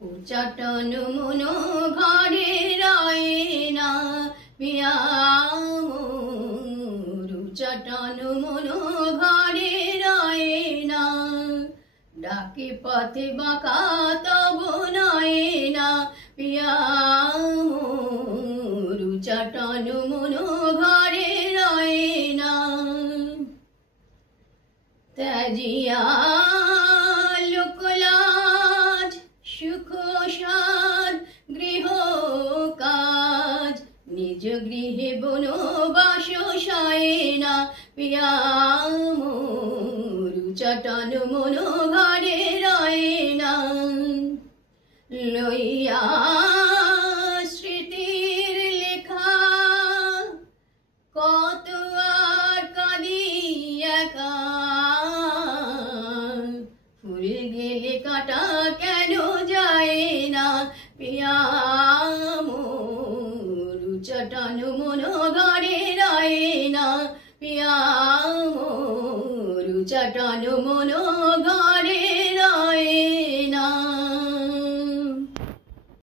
উচাটন মনো ঘরে রয়ে না পিয়া মোর, উচাটন মনো ঘরে রয়ে না। ডাকে পথে বাঁকা তব নয় না পিয়া মোর, উচাটন মনো ঘরে রয়ে না। ত্যাজিয়া লোকলাজ সুখ সাদ গৃহ কাজ, নিজ গৃহে বনবাস সয়ে না পিয়া মোর, উচাটন মনো ঘরে রয়ে না। লইয়া স্মৃতির লেখা কত আর কাঁদি একা, ফুল গেলে কাটা কেন যায় না পিয়া মোর, উচাটন মনো ঘরে রয়ে না পিয়া মোর, উচাটন মনো